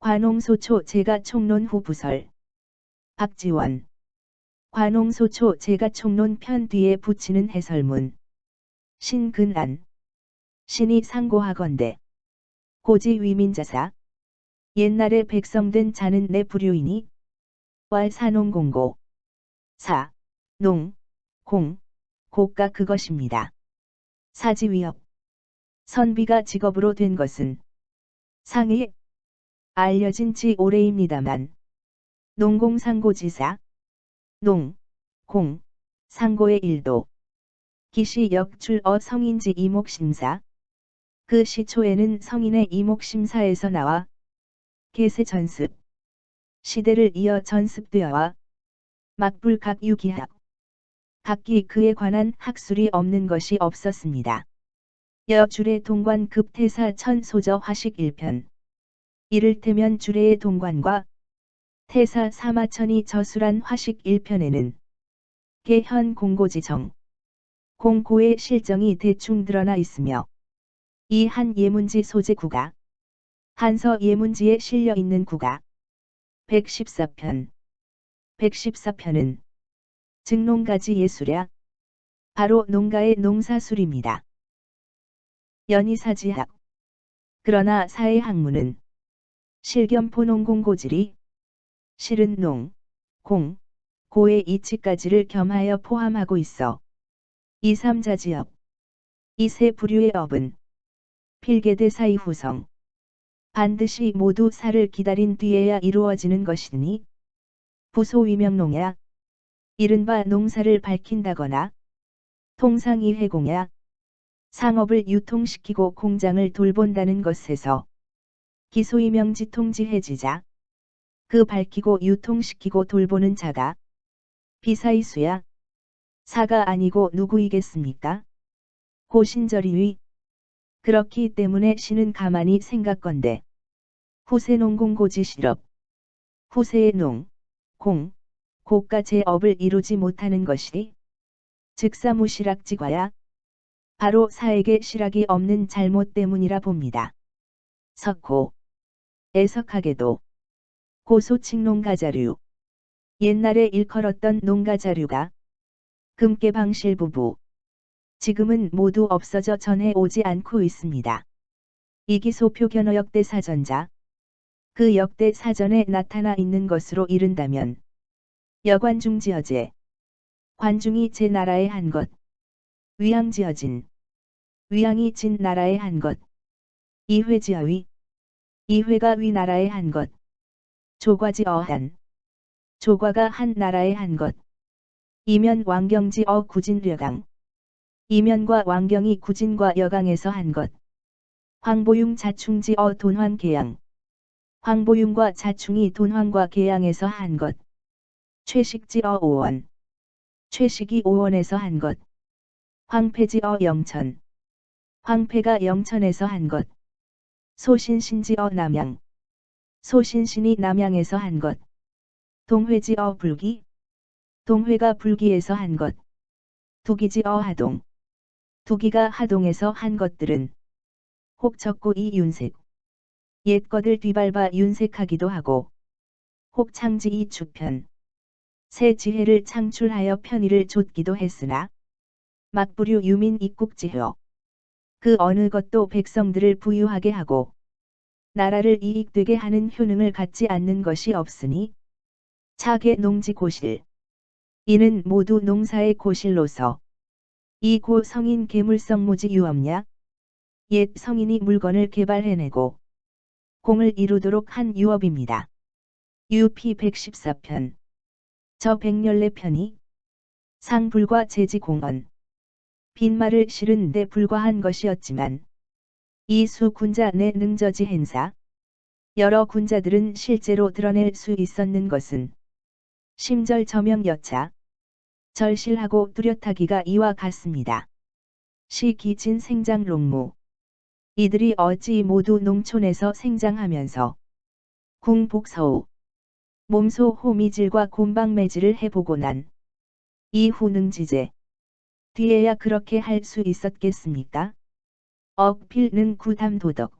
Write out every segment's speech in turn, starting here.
관홍소초 제가총론 후부설. 박지원. 관홍소초 제가총론 편 뒤에 붙이는 해설문. 신근안. 신이 상고하건대. 고지 위민자사. 옛날에 백성된 자는 내 부류이니. 왈사농공고. 사. 농. 공. 고가 그것입니다. 사지위협. 선비가 직업으로 된 것은 상이 알려진 지 오래입니다만 농공상고지사. 농. 공. 상고의 일도. 기시 역출어 성인지 이목심사. 그 시초에는 성인의 이목심사에서 나와 계세전습. 시대를 이어 전습되어와 막불각유기학. 각기 그에 관한 학술이 없는 것이 없었습니다. 여주례 동관 급태사 천소저 화식 1편. 이를테면 주례의 동관과 태사 사마천이 저술한 화식 1편에는 개현 공고지정, 공고의 실정이 대충 드러나 있으며 이 한 예문지 소재 구가 한서 예문지에 실려 있는 구가 114편. 114편은 즉농가지 예술야. 바로 농가의 농사술입니다. 연이사지학. 그러나 사회학문은 실겸포 농공고지리. 실은 농, 공, 고의 이치까지를 겸하여 포함하고 있어 이삼자지업. 이 세 부류의 업은 필계대사의 후성. 반드시 모두 사를 기다린 뒤에야 이루어지는 것이니 부소위명농야. 이른바 농사를 밝힌다거나 통상이회공야. 상업을 유통시키고 공장을 돌본다는 것에서 기소이명지통지해지자. 그 밝히고 유통시키고 돌보는 자가 비사이수야. 사가 아니고 누구이겠습니까? 고신절이위. 그렇기 때문에 신은 가만히 생각건대 후세농공고지 실업. 후세의 농, 공, 고가 제업을 이루지 못하는 것이 즉사무실학지과야. 바로 사에게 실학이 없는 잘못 때문이라 봅니다. 석호. 애석하게도 고소칭 농가자류. 옛날에 일컬었던 농가자류가 금깨방실 부부. 지금은 모두 없어져 전해 오지 않고 있습니다. 이기소표 견어역대 사전자. 그 역대 사전에 나타나 있는 것으로 이른다면 여관중지어제. 관중이 제 나라에 한 것. 위양지어진. 위양이 진 나라에 한 것. 이회지어위. 이회가 위 나라에 한 것. 조과지어한. 조과가 한 나라에 한 것. 이면 왕경지어 구진여강. 이면과 왕경이 구진과 여강에서 한 것. 황보융 자충지어 돈환계양. 황보융과 자충이 돈환과 계양에서 한 것. 최식지어 오원. 최식이 오원에서 한 것. 황폐지어 영천. 황폐가 영천에서 한 것. 소신신지어 남양. 소신신이 남양에서 한 것. 동회지어 불기. 동회가 불기에서 한 것. 두기지어 하동. 두기가 하동에서 한 것들은 혹 적고 이 윤색. 옛것을 뒤밟아 윤색하기도 하고 혹 창지 이 주편. 새 지혜를 창출하여 편의를 좇기도 했으나 막부류 유민 입국지효. 그 어느 것도 백성들을 부유하게 하고 나라를 이익되게 하는 효능을 갖지 않는 것이 없으니 차계 농지 고실. 이는 모두 농사의 고실로서 이 고 성인 계물성 무지 유업냐. 옛 성인이 물건을 개발해내고 공을 이루도록 한 유업입니다. UP 114편. 저 114편이 상불과 제지공언. 빈말을 실은 데 불과한 것이었지만 이 수 군자 내 능저지 행사. 여러 군자들은 실제로 드러낼 수 있었는 것은 심절 저명 여차. 절실하고 뚜렷하기가 이와 같습니다. 시 기진 생장 롱무. 이들이 어찌 모두 농촌에서 생장하면서 궁복서우. 몸소 호미질과 곰방매질을 해보고 난 이후 능지제. 뒤에야 그렇게 할 수 있었겠습니까? 억필 능 구담 도덕.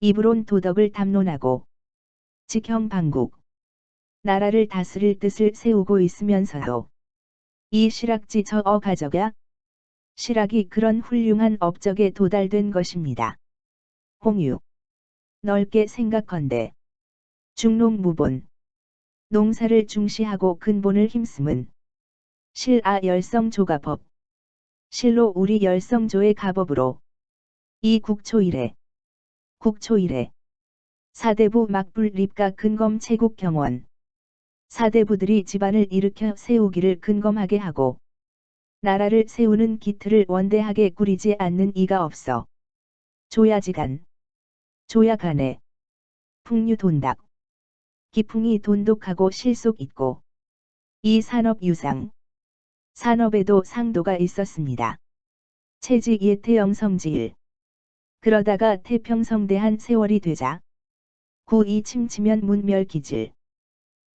입으론 도덕을 담론하고 직형 방국, 나라를 다스릴 뜻을 세우고 있으면서도 이 실학지 저어 가적야 실학이 그런 훌륭한 업적에 도달된 것입니다. 홍유. 넓게 생각컨대 중농무본, 농사를 중시하고 근본을 힘쓰면 실아 열성조가법, 실로 우리 열성조의 가법으로 이 국초일에 사대부 막불 립가 근검 체국경원 사대부들이 집안을 일으켜 세우기를 근검하게 하고 나라를 세우는 기틀을 원대하게 꾸리지 않는 이가 없어 조야지간, 조야간에 풍류돈닥, 기풍이 돈독하고 실속 있고 이 산업 유상, 산업에도 상도가 있었습니다. 채지 예태영성지일. 그러다가 태평성대한 세월이 되자 구이 침치면 문멸기질.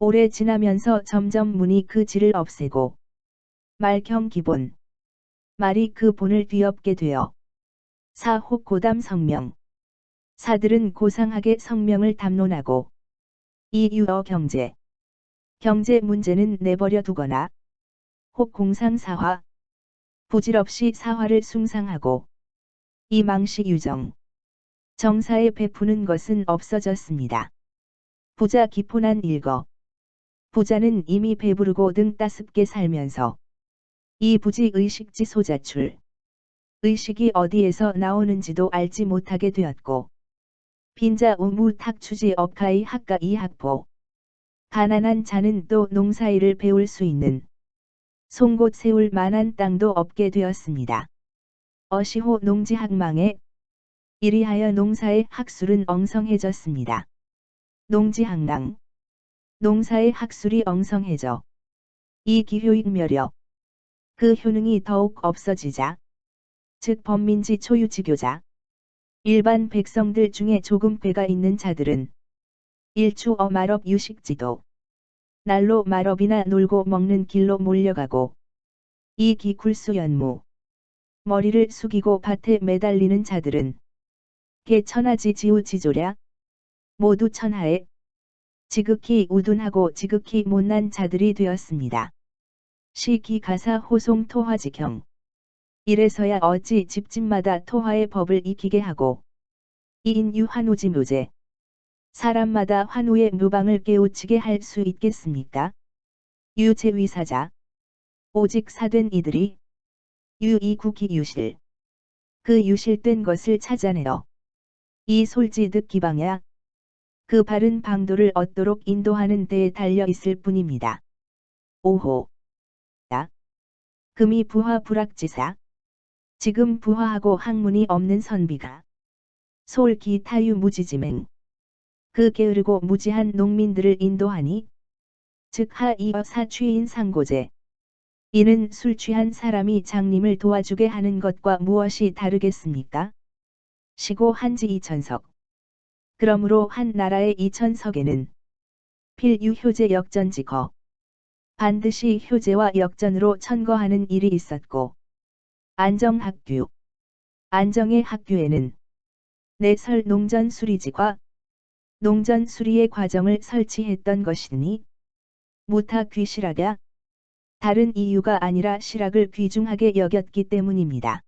오래 지나면서 점점 문이 그 질을 없애고 말경 기본, 말이 그 본을 뒤엎게 되어 사혹 고담 성명. 사들은 고상하게 성명을 담론하고 이유어 경제. 경제 문제는 내버려 두거나 혹 공상사화. 부질없이 사화를 숭상하고 이 망시 유정. 정사에 베푸는 것은 없어졌습니다. 부자 기포난 일거. 부자는 이미 배부르고 등 따숩게 살면서 이 부지 의식지 소자출. 의식이 어디에서 나오는지도 알지 못하게 되었고 빈자 우무 탁추지 업가이 학가 이 학포. 가난한 자는 또 농사일을 배울 수 있는 송곳 세울 만한 땅도 없게 되었습니다. 어시호 농지학망에 이리하여 농사의 학술은 엉성해졌습니다. 농지학망. 농사의 학술이 엉성해져 이 기효익멸여. 그 효능이 더욱 없어지자 즉 범민지 초유지교자 일반 백성들 중에 조금 배가 있는 자들은 일추어 말업 유식지도 날로 말업이나 놀고 먹는 길로 몰려가고 이 기굴수연무 머리를 숙이고 밭에 매달리는 자들은 개천하지 지우지조랴 모두 천하에 지극히 우둔하고 지극히 못난 자들이 되었습니다. 시기 가사 호송 토화지경. 이래서야 어찌 집집마다 토화의 법을 익히게 하고 이인유 환우지 묘제. 사람마다 환우의 묘방을 깨우치게 할 수 있겠습니까? 유제위사자. 오직 사된 이들이 유이국이 유실. 그 유실된 것을 찾아내어 이 솔지득 기방야. 그 바른 방도를 얻도록 인도하는 데에 달려 있을 뿐입니다. 5호. 금이 부화 불악지사. 지금 부화하고 학문이 없는 선비가 솔기 타유 무지지맹. 그 게으르고 무지한 농민들을 인도하니 즉 하이어 사취인 상고제. 이는 술 취한 사람이 장님을 도와주게 하는 것과 무엇이 다르겠습니까? 시고 한지 2000석. 그러므로 한 나라의 2000석에는 필유 효제 역전지거. 반드시 효제와 역전으로 천거하는 일이 있었고 안정학규. 안정의 학교에는 내설 농전수리지과 농전수리의 과정을 설치했던 것이니 무타 귀실하랴. 다른 이유가 아니라 실학을 귀중하게 여겼기 때문입니다.